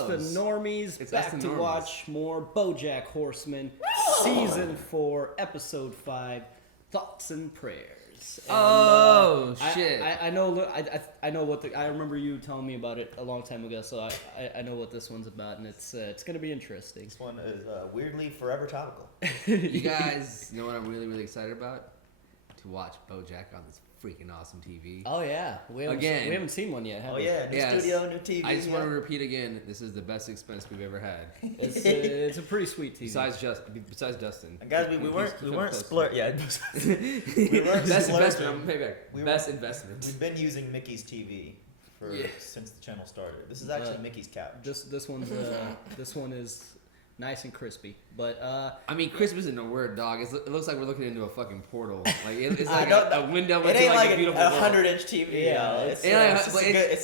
the Normies. It's back the to Normies. watch more BoJack Horseman, season 4, episode 5, Thoughts and Prayers. And, shit! I know. I know what I remember you telling me about it a long time ago, so I know what this one's about, and it's gonna be interesting. This one is weirdly forever topical. You guys know what I'm really, really excited about? To watch BoJack on this freaking awesome TV. Oh yeah, we haven't seen one yet, have we? New studio, new TV. I just want to repeat again. This is the best expense we've ever had. It's a pretty sweet TV. Besides Dustin. And guys, we weren't splurging. Yeah, we weren't best splurging. investment. Best investment. We've been using Mickey's TV since the channel started. This is actually Mickey's couch. This one is nice and crispy, but I mean, crisp isn't a word, dog. It looks like we're looking into a fucking portal. Like it's like a window it into ain't like a beautiful a world. 100-inch TV. Yeah, it's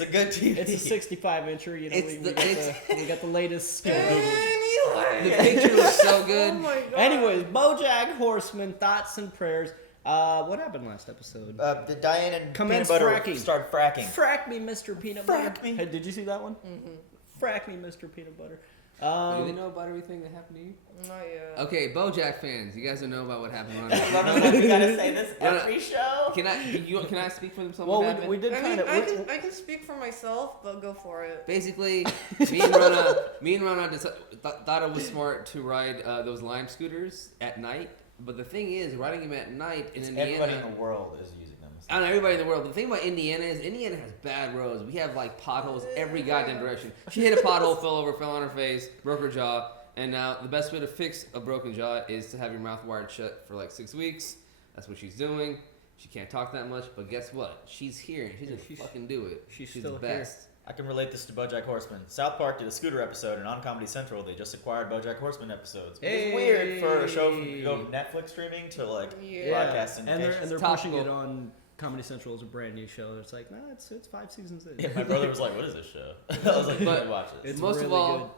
a good TV. It's a 65-incher. You know, we got the latest. The picture looks so good. Oh my God. Anyways, BoJack Horseman, thoughts and prayers. What happened last episode? The Diane and Commence Peanut Butter fracking. started fracking. Frack me, Mr. Peanut Frack Butter. me. Hey, did you see that one? Mm-hmm. Frack me, Mr. Peanut Butter. Do they know about everything that happened to you? Not yet. Okay, BoJack fans, you guys don't know about what happened on We gotta say this every show. Can I speak for them? Well, we did I kind mean, of. I can speak for myself, but go for it. Basically, me and Rona thought it was smart to ride those Lime scooters at night. But the thing is, riding them at night in Indiana. Everybody in the world is using them. I don't know everybody in the world. But the thing about Indiana is Indiana has bad roads. We have like potholes every goddamn direction. She hit a pothole, fell on her face, broke her jaw. And now the best way to fix a broken jaw is to have your mouth wired shut for like 6 weeks. That's what she's doing. She can't talk that much, but guess what? She's here and she's gonna fucking do it. She's still the best. I can relate this to BoJack Horseman. South Park did a scooter episode, and on Comedy Central, they just acquired BoJack Horseman episodes. It's weird for a show from go Netflix streaming to like broadcast and they're pushing topical. it on Comedy Central as a brand new show. It's like, nah, it's 5 seasons in. Yeah, my brother was like, "What is this show?" I was like, "You But should watch it." It's most really of all, good.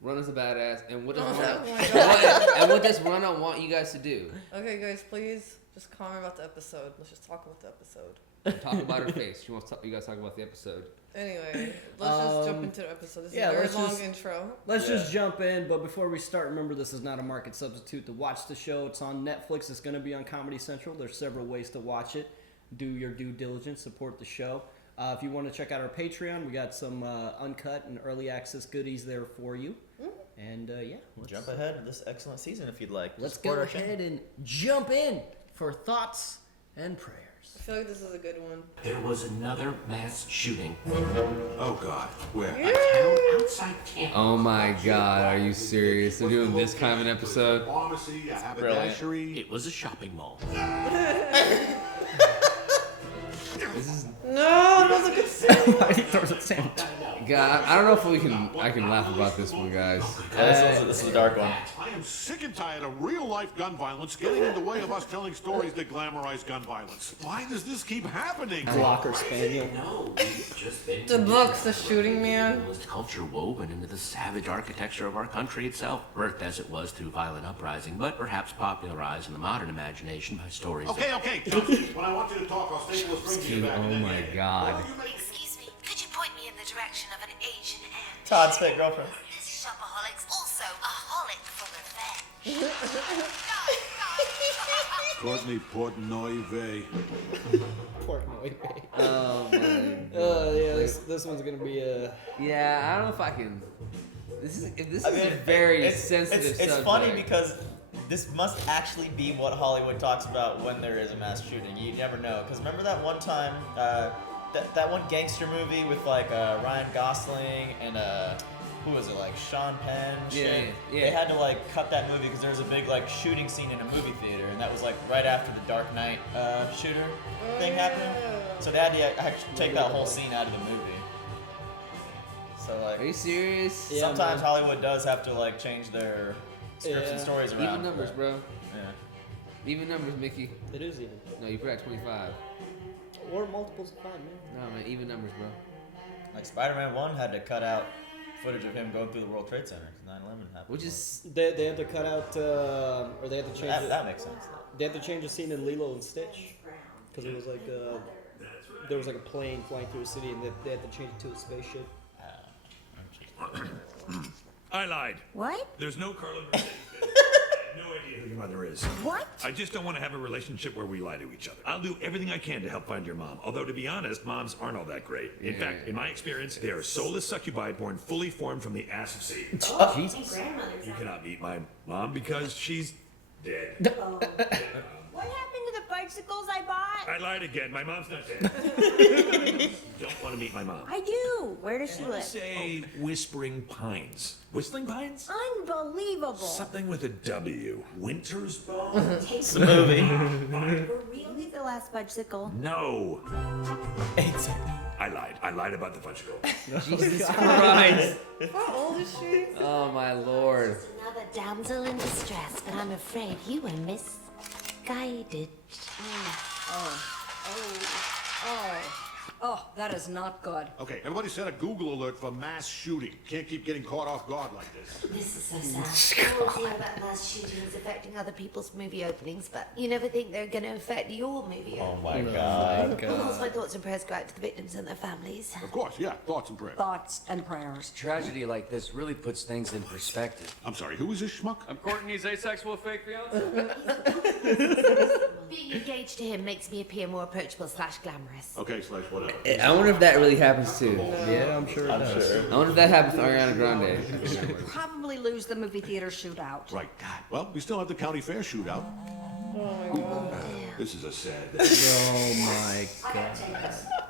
Rona's a badass, and what does Oh Rona want you guys to do? Okay, guys, please just comment about the episode. Let's just talk about the episode. Talk about her face. She wants you guys to talk about the episode. Anyway, let's just jump into the episode. This is a very let's long just- intro. Let's just jump in, but before we start, remember this is not a market substitute to watch the show. It's on Netflix. It's going to be on Comedy Central. There's several ways to watch it. Do your due diligence. Support the show. If you want to check out our Patreon, we got some uncut and early access goodies there for you. And Jump ahead to this excellent season if you'd like. Let's Support go our channel. ahead and jump in for thoughts and prayers. I feel like this is a good one. There was another mass shooting. Oh God, where? A town outside Tampa. Oh my God, are you serious? They're doing this kind of an episode? Pharmacy, a haberdashery. It was a shopping mall. This is No, that was a good scene. He throws a sand. God. I don't know if I can laugh about this one, guys. This is a dark one. I am sick and tired of real-life gun violence getting in the way of us telling stories that glamorize gun violence. Why does this keep happening? Blocker Spaniel. No, we've just been The books, the shooting man. culture woven into the savage architecture of our country itself, birthed as it was through violent uprising, but perhaps popularized in the modern imagination by stories. Okay, Chunky. When I want you to talk, I'll staple a string to you back. Oh my God. Excuse me, could you point me in the direction of an Asian ant? Todd's fake girlfriend. This shopaholic's also a holic for revenge. Courtney Portnoy. Oh my. Yeah, this one's gonna be a. Yeah, I don't know if I can. This is I a mean, very it's sensitive It's subject. funny because this must actually be what Hollywood talks about when there is a mass shooting. You never know. Because remember that one time, that one gangster movie with like Ryan Gosling and who was it, like Sean Penn? Yeah. They had to like cut that movie because there was a big like shooting scene in a movie theater, and that was like right after the Dark Knight shooter thing happening. So they had to actually take that whole scene out of the movie. So like, Are you serious? Yeah, sometimes man. Hollywood does have to like change their scripts and Yeah. stories around. Even numbers, but- bro. Yeah. Even numbers, Mickey. It is even. No, you forgot 25. Or multiples of 5, man. No, man, even numbers, bro. Like Spider-Man 1 had to cut out footage of him going through the World Trade Center because 9/11 happened. Which is They had to cut out, or they had to change it. that makes sense. They had to change a scene in Lilo and Stitch because it was like there was like a plane flying through a city, and they had to change it to a spaceship. I lied. What? There's no Carla Mercedes. I have no idea who your mother is. What? I just don't want to have a relationship where we lie to each other. I'll do everything I can to help find your mom. Although, to be honest, moms aren't all that great. In fact, in my experience, they are soulless succubi born fully formed from the ass of Satan. Oh, Jesus. You cannot meet my mom because she's dead. What happened to the bicycles I bought? I lied again. My mom's not dead. Don't want to meet my mom. I do. Where does she live? Say Whispering Pines. Whistling Pines? Unbelievable. Something with a W. Winter's Ball? It's the movie. For real? The last bicycle. No. I lied. I lied about the fudgesicle. Jesus Christ. How old is she? Oh my lord. Another damsel in distress, but I'm afraid you were misguided. Oh, that is not good. Okay, everybody set a Google alert for mass shooting. Can't keep getting caught off guard like this. This is so sad. You always hear about mass shootings affecting other people's movie openings, but you never think they're going to affect your movie Oh opening. my god. Of course, my thoughts and prayers go out to the victims and their families. Of course, yeah, thoughts and prayers. Thoughts and prayers. Tragedy like this really puts things in perspective. I'm sorry, who is this schmuck? I'm Courtney's asexual fake fiance. Being engaged to him makes me appear more approachable / glamorous. Okay, Slash, whatever. I wonder if that really happens too. Yeah, I'm sure it does. I wonder if that happens to Ariana Grande. Probably lose the movie theater shootout. Right. Well, we still have the county fair shootout. Oh my god. This is a sad. Oh my god.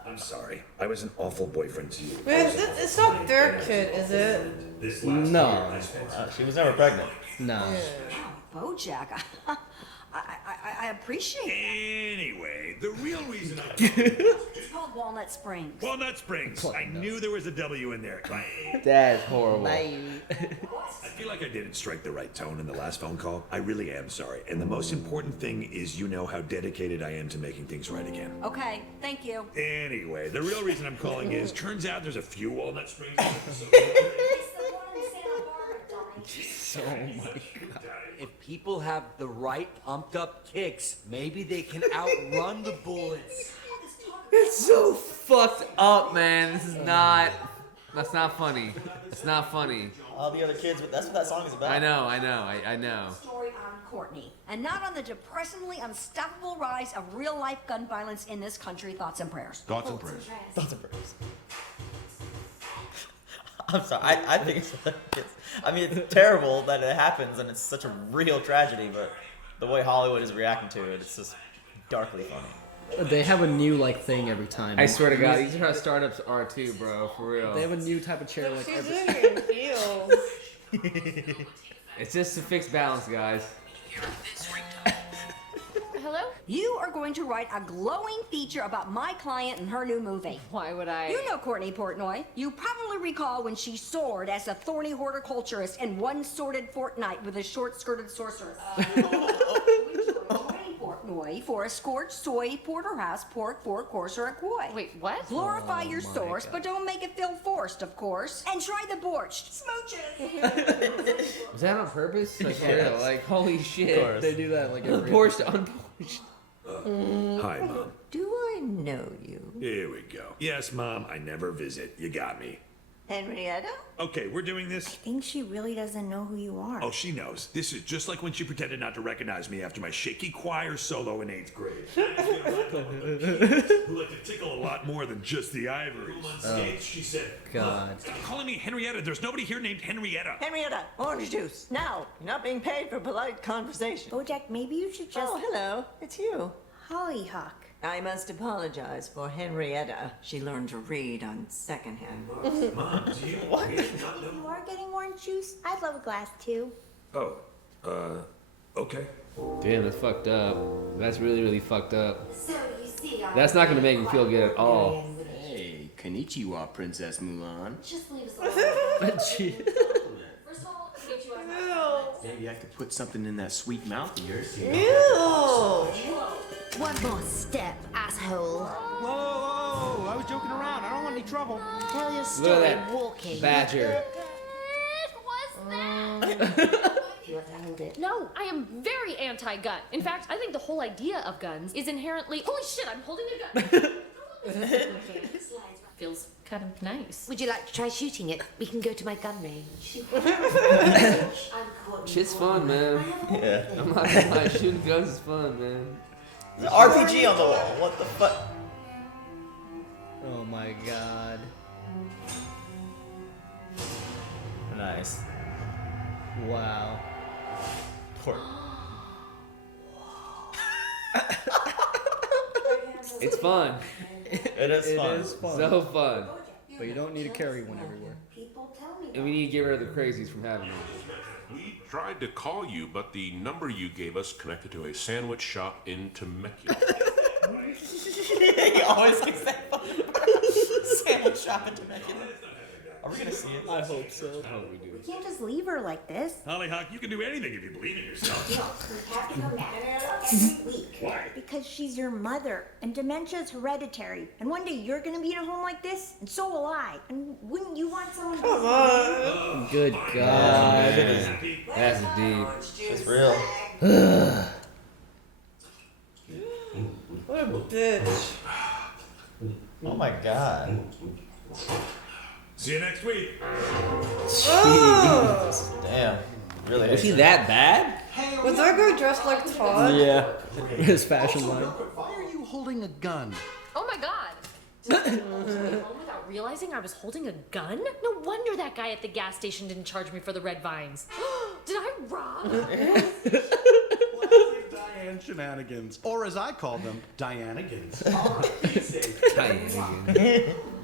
I'm sorry. I was an awful boyfriend to you. Wait, it's not their kid, is it? No. She was never pregnant. No. BoJack. I appreciate it. Anyway, the real reason I It's called Walnut Springs. Walnut Springs. I knew there was a W in there. That's horrible. I feel like I didn't strike the right tone in the last phone call. I really am sorry. And the most important thing is you know how dedicated I am to making things right again. Okay, thank you. Anyway, the real reason I'm calling is turns out there's a few Walnut Springs. Oh my god. If people have the right pumped up kicks, maybe they can outrun the bullets. It's so fucked up, man. This is not. That's not funny. It's not funny. All the other kids, that's what that song is about. I know. I know. Story on Courtney, and not on the depressingly unstoppable rise of real-life gun violence in this country. Thoughts and prayers. Thoughts and prayers. Thoughts and prayers. I'm sorry. I think it's hilarious. I mean, it's terrible that it happens, and it's such a real tragedy. But the way Hollywood is reacting to it, it's just darkly funny. They have a new thing every time. I swear to God, these are how startups are too, bro. For real. They have a new type of chair But like she's every. doing it in heels. It's just a fixed balance, guys. Hello? You are going to write a glowing feature about my client and her new movie. Why would I? You know Courtney Portnoy. You probably recall when she soared as a thorny horticulturist in One Sorted Fortnight with a short-skirted sorceress. Courtney Portnoy for a scorched soy porterhouse pork four courser at Koi. Wait, what? Glorify your source, but don't make it feel forced, of course. And try the borscht. Smooches! Was that on purpose? Like, for Yes. real, like holy shit. They do that like every. Unporched, unporched. Hi, Mom. Do I know you? Here we go. Yes, Mom, I never visit. You got me. Henrietta? Okay, we're doing this. I think she really doesn't know who you are. Oh, she knows. This is just like when she pretended not to recognize me after my shaky choir solo in 8th grade. Who like to tickle a lot more than just the ivories. On stage, she said, God. "Stop calling me Henrietta. There's nobody here named Henrietta." Henrietta, orange juice. Now, you're not being paid for polite conversation. BoJack, maybe you should just... Oh, hello. It's you. Hollyhock. I must apologize for Henrietta. She learned to read on secondhand books. Mom, do you What? You are getting orange juice? I'd love a glass, too. Oh, okay. Damn, that's fucked up. That's really, really fucked up. So you see, That's not gonna make me feel good at all. Hey, konnichiwa, Princess Mulan. Just leave us alone. Gee. First of all, Maybe I could put something in that sweet mouth of yours. One more step, asshole. Whoa, I was joking around. I don't want any trouble. Tell your Look story at that walking. badger. What was that? You have to hold it. No, I am very anti-gun. In fact, I think the whole idea of guns is inherently. Holy shit! I'm holding a gun. Feels kind of nice. Would you like to try shooting it? We can go to my gun range. Shit's fun, man. Yeah. I'm not gonna lie, shooting guns is fun, man. There's an RPG on the wall. What the fuck? Oh my god. Nice. Wow. Poor. It's fun. It is fun. It is fun. So fun. But you don't need to carry one everywhere. And we need to get rid of the crazies from having it. We tried to call you, but the number you gave us connected to a sandwich shop in Temecula. He always gets that fucking sandwich shop in Temecula. Are we gonna see it? I hope so. I hope we do. You can't just leave her like this. Hollyhock, you can do anything if you believe in yourself. Why? Because she's your mother, and dementia's hereditary. And one day you're gonna be in a home like this, and so will I. And wouldn't you want someone? Come on. Good God. That's deep. It's real. What a bitch. Oh my god. See you next week. Damn. Really? Was he that bad? Was that guy dressed like Todd? Yeah. His fashion line. Why are you holding a gun? Oh my god. Did I go home without realizing I was holding a gun? No wonder that guy at the gas station didn't charge me for the red vines. Did I rob? Diane shenanigans, or as I call them, Dianigans.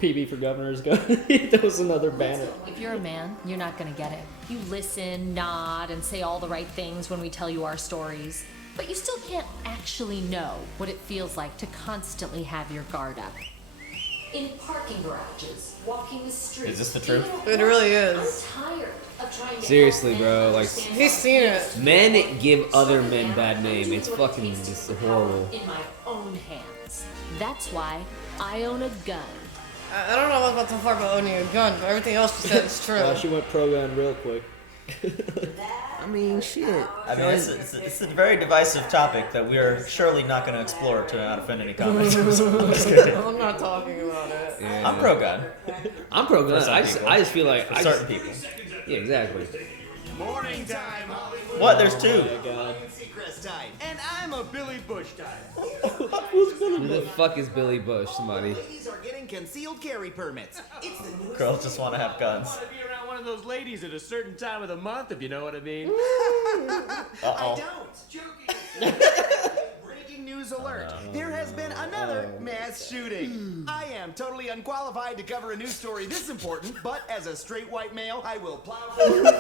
PB for governor's gun. That was another banner. If you're a man, you're not gonna get it. You listen, nod, and say all the right things when we tell you our stories. But you still can't actually know what it feels like to constantly have your guard up. In parking garages, walking the streets. Is this the truth? It really is. I'm tired of trying to Seriously, bro. Like, He's seen it. men give other men bad name. It's fucking just horrible. in my own hands. That's why I own a gun. I don't know about so far about owning a gun, but everything else you said is true. Well, she went pro gun real quick. I mean, shit. I mean, it's a very divisive topic that we are surely not going to explore to not offend any comments. I'm just kidding. I'm not talking about it. Yeah. I'm pro gun. I'm pro gun. For I some just feel like For certain people. Yeah, exactly. Morning time, Hollywood. What? There's two. Seacrest type, and I'm a Billy Bush type. Who the fuck is Billy Bush? Somebody. Ladies are getting concealed carry permits. It's the newest. Girls just want to have guns. I want to be around one of those ladies at a certain time of the month, if you know what I mean. Uh-oh. I don't. Joking. Breaking news alert. There has been another mass shooting. I am totally unqualified to cover a news story this important, but as a straight white male, I will plow forward.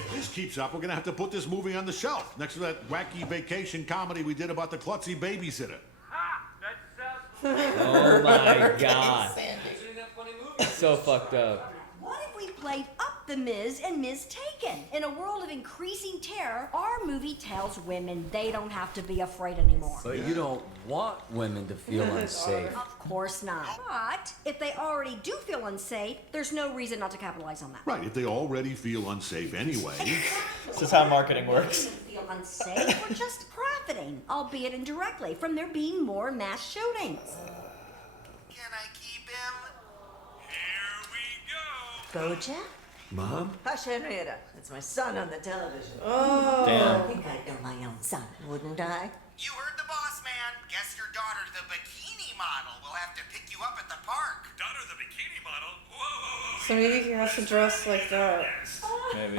If this keeps up, we're gonna have to put this movie on the shelf next to that wacky vacation comedy we did about the klutzy babysitter. Oh my god. So fucked up. What if we played Up the Miz and Ms. Taken? In a world of increasing terror, our movie tells women they don't have to be afraid anymore. But you don't want women to feel unsafe. Of course not. But if they already do feel unsafe, there's no reason not to capitalize on that. Right, if they already feel unsafe anyway. This is how marketing works. Feel unsafe or just profiting, albeit indirectly, from there being more mass shootings. Can I keep him? BoJack? Mom? Hush, Henrietta. It's my son on the television. Oh. Damn. I think I'd know my own son, wouldn't I? You heard the boss, man. Guess your daughter, the bikini model, will have to pick you up at the park. Daughter the bikini model? Whoa. So maybe he has to dress like that. Maybe.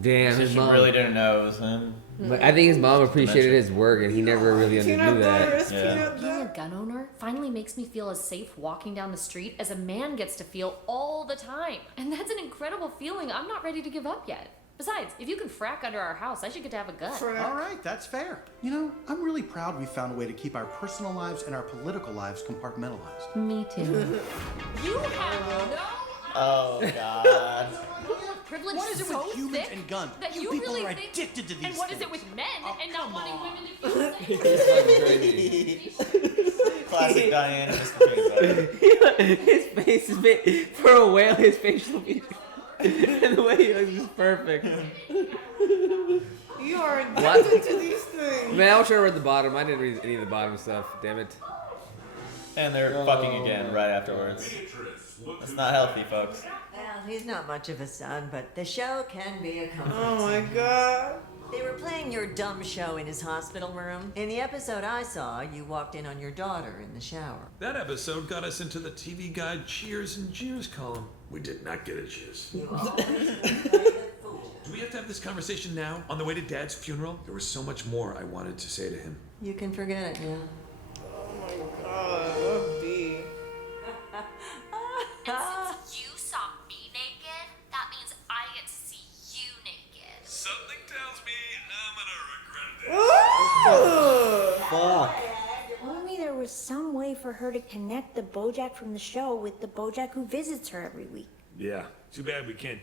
Damn, his She mom. really didn't know it was him. But I think his mom appreciated his work, and he never really Peanut knew butter that. is Yeah. peanut Being a butter. gun owner finally makes me feel as safe walking down the street as a man gets to feel all the time. And that's an incredible feeling I'm not ready to give up yet. Besides, if you can frack under our house, I should get to have a gun. All right, that's fair. You know, I'm really proud we found a way to keep our personal lives and our political lives compartmentalized. Me too. You have no Oh god. privilege What is it so with humans thick and guns? that You you people really are think, addicted to these and what is it things. with men and not come wanting on. women to feel safe? It's fucking crazy. Classic Diane. Just the His face is big. For a whale, his facial features. And the way he looks is perfect. You hard. What? Get into these things. Man, I was trying to read the bottom. I didn't read any of the bottom stuff. Damn it. And they're fucking again right afterwards. That's not healthy, folks. Well, he's not much of a son, but the show can be a comfort. Oh my god. They were playing your dumb show in his hospital room. In the episode I saw, you walked in on your daughter in the shower. That episode got us into the TV Guide Cheers and Jeers column. We did not get a cheers. You always play the fool. Do we have to have this conversation now? On the way to Dad's funeral? There was so much more I wanted to say to him. You can forget it now. Oh my god. What B? And since you saw me naked, that means I get to see you naked. Something tells me I'm gonna regret this. Fuck. Only there was some way for her to connect the BoJack from the show with the BoJack who visits her every week. Yeah, too bad we can't.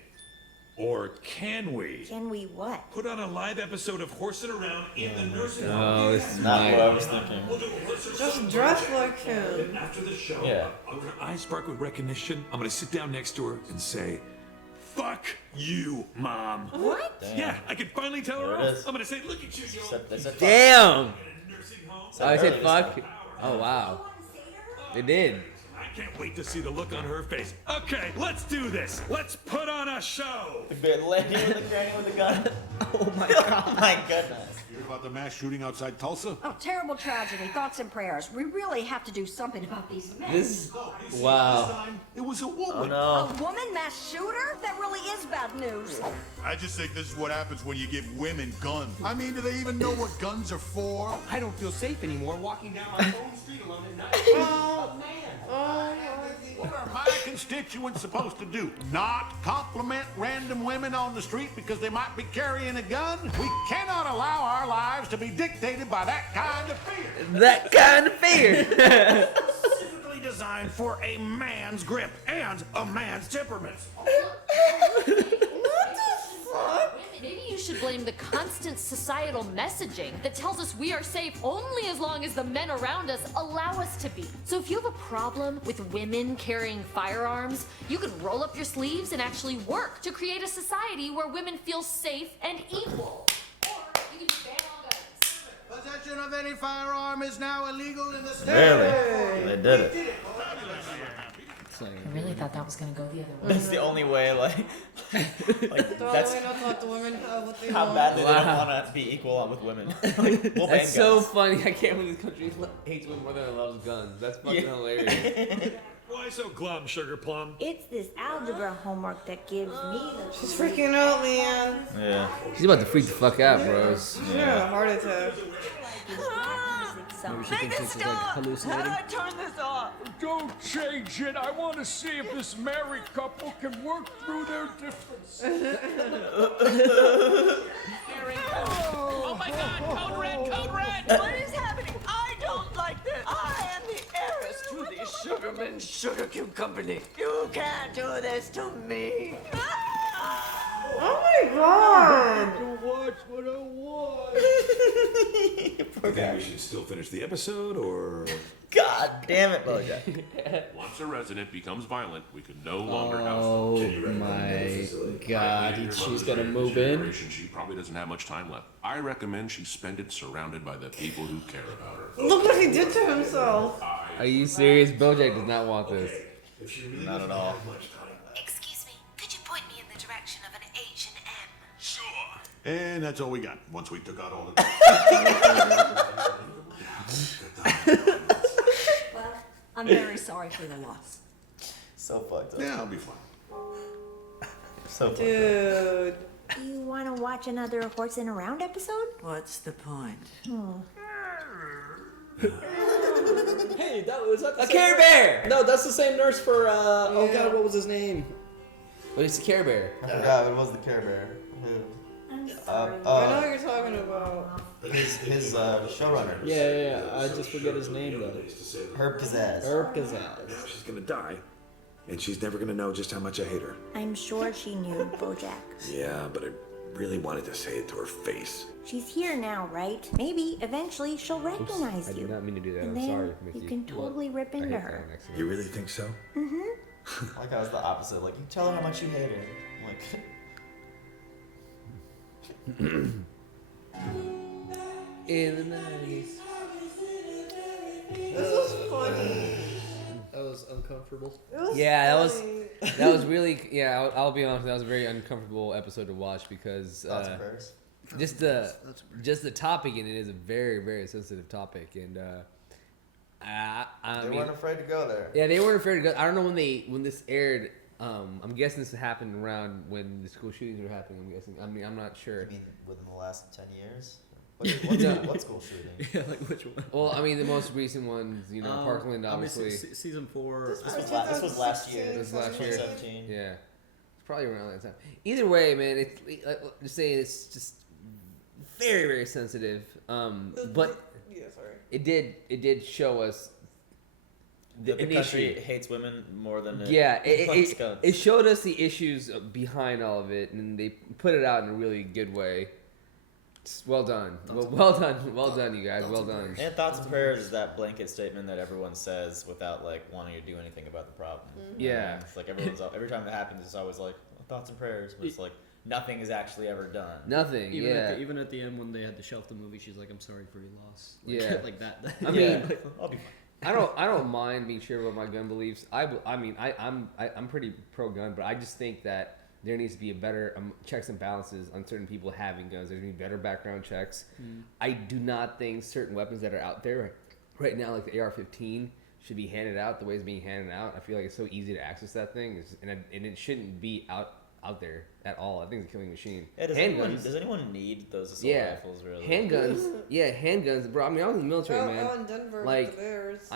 Or can we? Can we what? Put on a live episode of Horsing Around in the nursing home. Oh, this is Not what I my. was thinking. We'll do a rehearsal Just session dress right like him. And after the show, Yeah. when her eyes spark with recognition, I'm gonna sit down next to her and say, "Fuck you, Mom." What? Damn. Yeah, I can finally tell her There it off. is. I'm gonna say, "Look at you, They said fuck. Damn! in a nursing home." Oh, I said earlier fuck. stuff. Oh, wow. They did. I can't wait to see the look on her face. Okay, let's do this. Let's put on a show. The lady with the granny with the gun. Oh my god. Oh my goodness. You hear about the mass shooting outside Tulsa? Oh, terrible tragedy. Thoughts and prayers. We really have to do something about these men. This. Wow. This time, it was a Oh woman. no. A woman mass shooter? That really is bad news. I just think this is what happens when you give women guns. I mean, do they even know what guns are for? I don't feel safe anymore walking down my own street alone at night. Oh man. What are my constituents supposed to do? Not compliment random women on the street because they might be carrying a gun? We cannot allow our lives to be dictated by that kind of fear. That kind of fear. Specifically designed for a man's grip and a man's temperament. Maybe you should blame the constant societal messaging that tells us we are safe only as long as the men around us allow us to be. So if you have a problem with women carrying firearms, you can roll up your sleeves and actually work to create a society where women feel safe and equal. Or you can just ban all guns. Possession of any firearm is now illegal in the state. Really? They did it. I really thought that was gonna go the other way. That's the only way, like that's Not let the women have what they how want. badly they don't Wow. want to be equal with women. Like, we'll ban That's so guns. funny. I can't believe this country hates women more than it loves guns. That's fucking hilarious. Why so glum, Sugar Plum? It's this algebra homework that gives me the. She's freaking out, man. Yeah. She's about to freak the fuck out, bros. She's having a heart attack. Maybe she thinks this is like hallucinating. turn this off? Don't change it. I want to see if this married couple can work through their difference. Oh my god, code red, code red! What is happening? I don't like this. I am the heiress to the Sugarman Sugar Cube Company. You can't do this to me. Oh my god. To watch what I want. You think we should still finish the episode, or? God damn it, BoJack. Once a resident becomes violent, we can no longer house Oh them. my god. Your She's mother's gonna married move this in. generation, She probably doesn't have much time left. I recommend she spend it surrounded by the people who care about her. Look what he did to himself. Are you serious? BoJack does not want this. Not at all. Excuse me, could you point me in the direction of an H&M? Sure. And that's all we got. Once we took out all the. Well, I'm very sorry for the loss. So fucked up. Yeah, I'll be fine. So fucked up. Dude. Do you want to watch another Horsing Around episode? What's the point? Hey, that was that the A same Care nurse? Bear! No, that's the same nurse for oh Yeah. god, what was his name? But it's a Care Bear. I forgot it was the Care Bear. I'm Who? I know what you're talking about. His showrunner. Yeah. I just forget his name though. Herb Pizzazz. Herb Pizzazz. She's gonna die, and she's never gonna know just how much I hate her. I'm sure she knew BoJack. Yeah, but I really wanted to say it to her face. She's here now, right? Maybe eventually she'll recognize I you. did not mean to do that. And I'm then sorry, Mickey. you can totally rip I hate into that her. next to me. You really think so? Mm-hmm. Like I was the opposite. Like you tell her how much you hate her. Like In the 90s. This was funny. That was uncomfortable. It was Yeah, funny. that was really I'll be honest, that was a very uncomfortable episode to watch because Thoughts and prayers. just the topic in it is a very, very sensitive topic, and They weren't afraid to go there. Yeah, they weren't afraid to go. I don't know when this aired. I'm guessing this happened around when the school shootings were happening. I'm guessing. I mean, I'm not sure. I mean, within the last 10 years? What school shooting? Yeah, like which one? Well, I mean, the most recent ones, Parkland, obviously. Season 4. This was last year. This was last year. 2017. Yeah, it's probably around that time. Either way, man, just saying it's just very, very sensitive. But Yeah, sorry. it did show us The country hates women more than it showed us the issues behind all of it, and they put it out in a really good way. Well done. Well done, you guys. Well done. And thoughts and prayers is that blanket statement that everyone says without like wanting to do anything about the problem. Yeah. It's like every time it happens, it's always like thoughts and prayers, but it's like nothing is actually ever done. Nothing. Even at the end when they had to shelf the movie, she's like, "I'm sorry for your loss." Like, Yeah. like that. I mean, I'll be fine. I don't mind being sure about my gun beliefs. I'm pretty pro gun, but I just think that there needs to be a better checks and balances on certain people having guns. There needs to be better background checks. I do not think certain weapons that are out there right now, like the AR-15, should be handed out the way it's being handed out. I feel like it's so easy to access that thing, and it shouldn't be out there at all. I think it's a killing machine. Yeah, does anyone need those assault rifles really? Handguns, bro. I mean, I was in the military, man. in Denver like, with the Bears.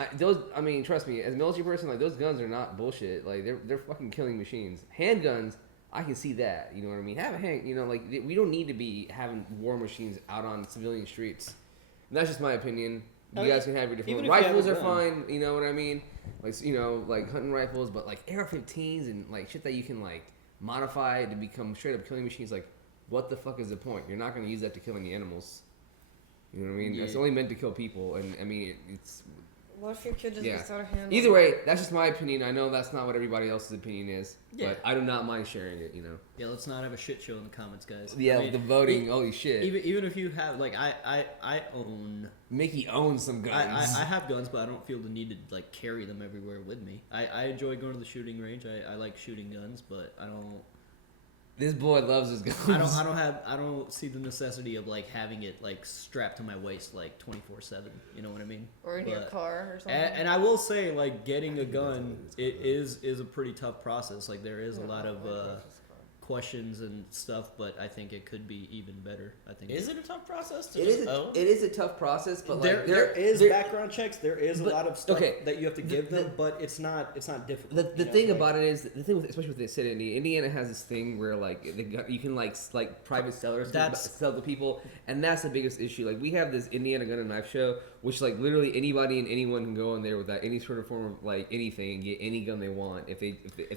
I mean, trust me, as a military person, like those guns are not bullshit. Like they're fucking killing machines. Handguns, I can see that. You know what I mean? Have a hand. Like we don't need to be having war machines out on civilian streets. And that's just my opinion. You guys can have your different rifles are fine. You know what I mean? Like like hunting rifles, but like AR-15s and like shit that you can like modify to become straight up killing machines. Like, what the fuck is the point? You're not going to use that to kill any animals. You know what I mean? Yeah. It's only meant to kill people, and I mean it's. What if your kid just gets out of hand? Either way, that's just my opinion. I know that's not what everybody else's opinion is, but I do not mind sharing it. Yeah, let's not have a shit show in the comments, guys. Yeah, the voting. Holy shit. Even if you have like I own. Mickey owns some guns. I have guns, but I don't feel the need to like carry them everywhere with me. I enjoy going to the shooting range. I like shooting guns, but I don't. This boy loves his guns. I don't see the necessity of like having it like strapped to my waist like 24/7. You know what I mean? Or in your car or something. And I will say, like, getting a gun, it is a pretty tough process. Like, there is a lot of questions and stuff, but I think it could be even better. I think. Is it a tough process? It is a tough process, but like there is background checks. There is a lot of stuff that you have to give them, but it's not difficult. The thing about it is the thing with, especially with the state of Indiana has this thing where like you can like private sellers sell to people, and that's the biggest issue. Like we have this Indiana Gun and Knife Show, which like literally anybody and anyone can go in there without any sort of form of like anything and get any gun they want if the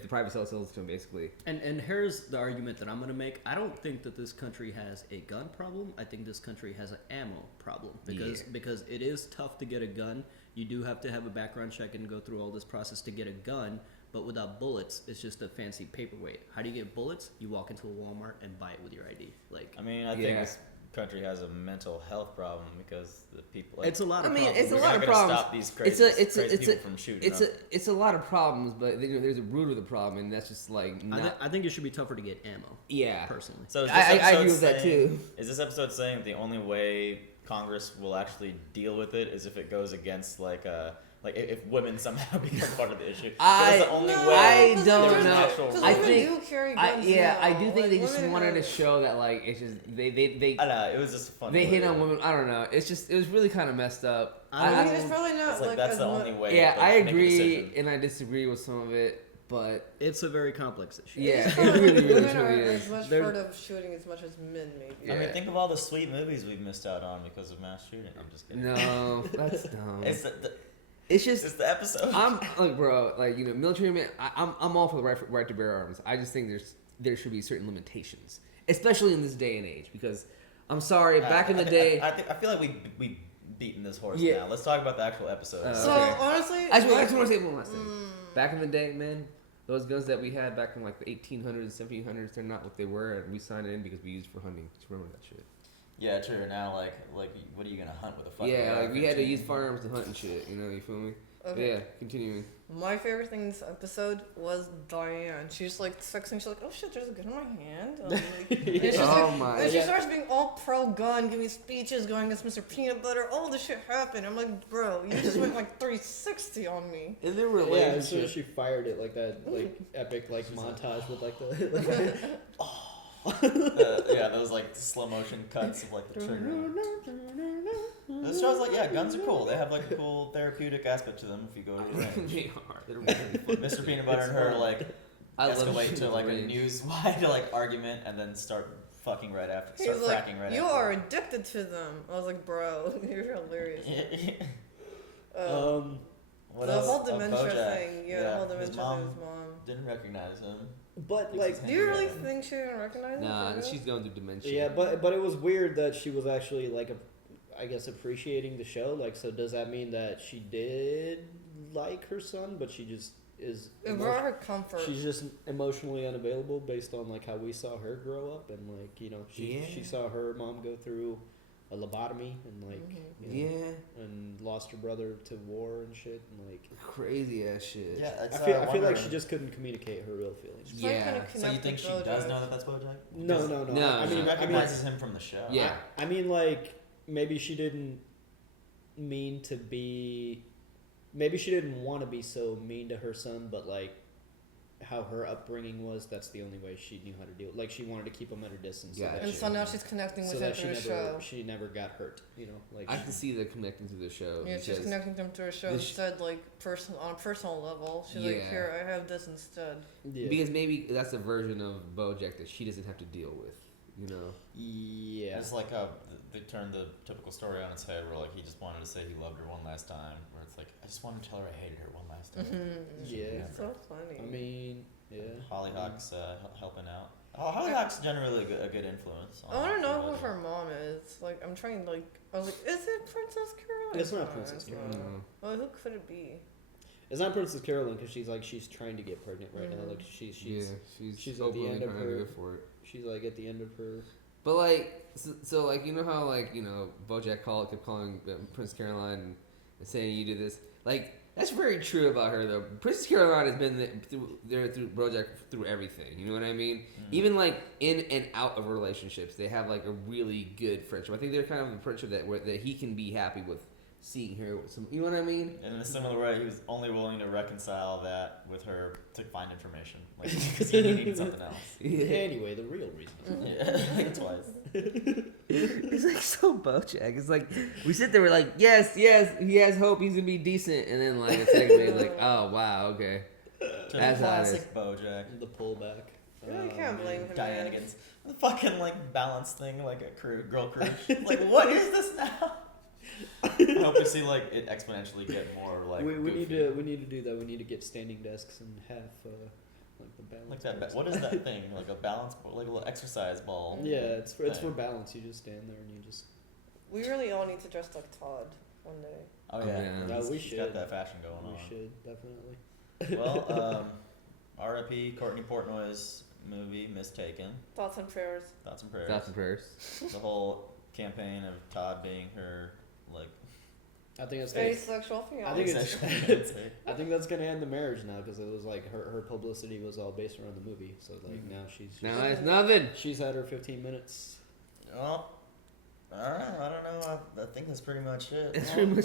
private seller sells it to them basically. And here's the argument that I'm going to make. I don't think that this country has a gun problem. I think this country has an ammo problem because it is tough to get a gun. You do have to have a background check and go through all this process to get a gun, but without bullets, it's just a fancy paperweight. How do you get bullets? You walk into a Walmart and buy it with your ID. Like, I mean, I think this country has a mental health problem because the people. It's a lot of. It's a lot of problems. Stop these crazy people from shooting. It's a lot of problems, but there's a root of the problem, and that's just like. I think it should be tougher to get ammo. Yeah, personally. So I agree with that too. Is this episode saying that the only way Congress will actually deal with it is if it goes against like if women somehow become part of the issue? I don't know. I think do carry guns I do think they just wanted to show that like it's just they I don't know, it was just fun. They hit on women. I don't know. It was really kind of messed up. I mean, it's probably not like that's the only way. Yeah, I agree and I disagree with some of it, but it's a very complex issue. Yeah, it really women are is. as much part of shooting as much as men, maybe. Yeah. I mean, think of all the sweet movies we've missed out on because of mass shooting. I'm just kidding. No, that's dumb. It's the episode. I'm like, bro, like military man. I'm all for the right to bear arms. I just think there should be certain limitations, especially in this day and age. Because I'm sorry, back in the day, I feel like we beaten this horse now. Let's talk about the actual episode. So honestly, I just want to say one last thing. Back in the day, man, those guns that we had back in like the 1800s, 1700s, they're not what they were, and we signed it in because we used it for hunting. Just remember that shit. Yeah, true. Now, like, what are you gonna hunt with a fucking? Yeah, like we had to AR-15? use firearms to hunt and shit. You know, you feel me? Okay. Yeah, continuing. My favorite thing in this episode was Diane. She's like sexing. She's like, "Oh shit, there's a gun in my hand." And she starts being all pro gun, giving speeches, going against Mr. Peanut Butter. All this shit happened. I'm like, bro, you just went like 360 on me. In their Yeah, relationship. as soon as she fired it, like that, like epic, like montage with like the. Like, yeah, those like slow motion cuts of like the trigger. This show's like, yeah, guns are cool. They have like a cool therapeutic aspect to them if you go to the range. They are. They're really fun. Mr. Peanut Butter and her like I love escalate to shooting like a range. news-wide like argument and then start fucking right after. He's Start like, fracking right you after. are addicted to them. I was like, bro, you're hilarious. What the else? whole dementia BoJack. thing. Yeah, the whole his dementia mom thing with his mom. didn't recognize him. but like, Do you really think she didn't recognize him? Nah, for real? she's going through dementia. yeah, but it was weird that she was actually like, I guess appreciating the show. Like, so does that mean that she did like her son, but she just is? It brought her comfort. She's just emotionally unavailable based on like how we saw her grow up, and like she saw her mom go through a lobotomy and like you know, and lost her brother to war and shit and like crazy ass shit. Yeah, it's, I feel like she just couldn't communicate her real feelings. Yeah. So you think she does know that that's BoJack? No. I mean, she recognizes him from the show. Yeah. I mean, like maybe she didn't mean to be. Maybe she didn't want to be so mean to her son, but like how her upbringing was, that's the only way she knew how to deal. Like she wanted to keep him at a distance. Gotcha. And so now she's connecting with him through the show. She never got hurt. You know, like I can see the connecting to the show. Yeah, she's connecting them to her show instead, like on a personal level. She's like, here, I have this instead. Yeah. Because maybe that's a version of BoJack that she doesn't have to deal with. You know. Yeah. It's like how they turned the typical story on its head, where like he just wanted to say he loved her one last time. Where it's like, I just wanted to tell her I hated her one last time. Yeah. So funny. I mean, yeah. Hollyhock's helping out. Hollyhock's generally a good influence. I want to know who her mom is. Like, I'm trying to, like, I was like, is it Princess Caroline? It's not Princess Caroline. Well, who could it be? It's not Princess Caroline because she's trying to get pregnant right now. Like she's at the end of her. Go for it. She's like at the end of her. But like, so like, you know how like, you know, BoJack kept calling Princess Caroline and saying you did this. Like, that's very true about her though. Princess Caroline has been there through BoJack through everything. You know what I mean? Even like in and out of relationships, they have like a really good friendship. I think they're kind of a friendship that he can be happy with seeing her with some. You know what I mean? And in a similar way, he was only willing to reconcile that with her to find information, like because he needed something else. Yeah. Anyway, the real reason. Yeah, twice. It's like so BoJack. It's like we sit there, we're like, yes, he has hope, he's gonna be decent, and then like a second later, like, oh wow, okay, that's how it is. Classic BoJack. The pullback. I really can't blame him. Dianigans. The fucking like balance thing, like a girl crush. Like, what is this now? I hope to see like it exponentially get more like. We goofy. need to do that. We need to get standing desks and have like the balance. Like that. boards. What is that thing? Like a balance, like a little exercise ball. Yeah, it's for thing. balance. You just stand there and you just. We really all need to dress like Todd one day. Oh yeah, No, we He's should. got that fashion going on. We should definitely. Well, R.I.P. Courtney Portnoy's movie Mistaken. Thoughts and prayers. Thoughts and prayers. Thoughts and prayers. The whole campaign of Todd being her like. I think it's Asexual fiance. I think it's. I think that's gonna end the marriage now because it was like her publicity was all based around the movie. So like now she's. Now it's nothing. She's had her 15 minutes. Well, I don't know. I think that's pretty much it. That's pretty much.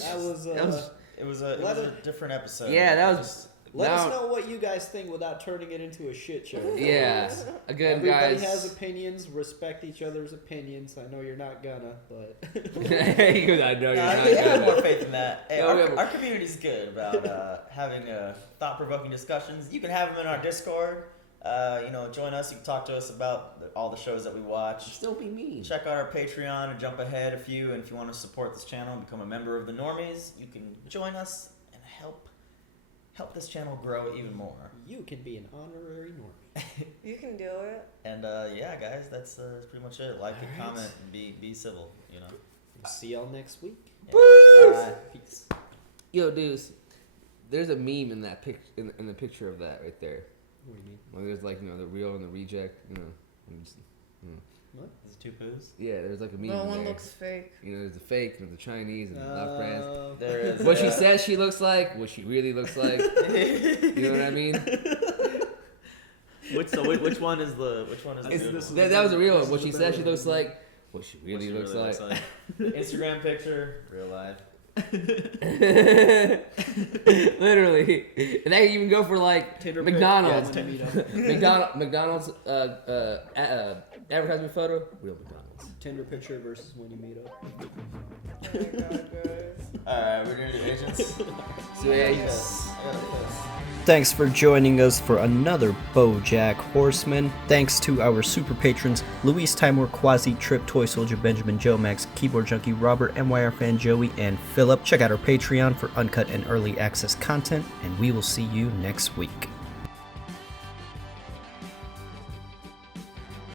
It was a different episode. Yeah, that was. Let us know what you guys think without turning it into a shit show. Yeah, again, Everybody guys. has opinions. Respect each other's opinions. I know you're not gonna, but. He goes, I know you're not I have gonna. more faith in that. Hey, No, our community's good about having thought-provoking discussions. You can have them in our Discord. Join us. You can talk to us about all the shows that we watch. Just don't be mean. Check out our Patreon and jump ahead a few. And if you want to support this channel and become a member of the Normies, you can join us and help this channel grow even more. You can be an honorary normie. You can do it. And yeah, guys, that's pretty much it. Like and comment and be civil. You know. We'll see y'all next week. Yeah. Peace. Yo, dudes, there's a meme in that in the picture of that right there. What do you mean? Well, there's like the real and the reject. I'm just, What? There's two poos? Yeah, there's like a meme. No, in one there. looks fake. You know, there's the fake, there's the Chinese, and the love brands. There is. What she says she looks like, what she really looks like. You know what I mean? Which one is the good one? That was a real one. What she says she looks like, what she really looks like. Instagram picture, real life. Literally, and they even go for like Tinder McDonald's. pic. McDonald's advertisement photo, real McDonald's. Tinder picture versus when you meet up. Alright, we're gonna do agents. So yeah, I gotta piss. Thanks for joining us for another BoJack Horseman. Thanks to our super patrons, Luis Timor, Quasi, Trip, Toy Soldier, Benjamin, Joe Max, Keyboard Junkie, Robert, MYR Fan, Joey, and Philip. Check out our Patreon for uncut and early access content, and we will see you next week.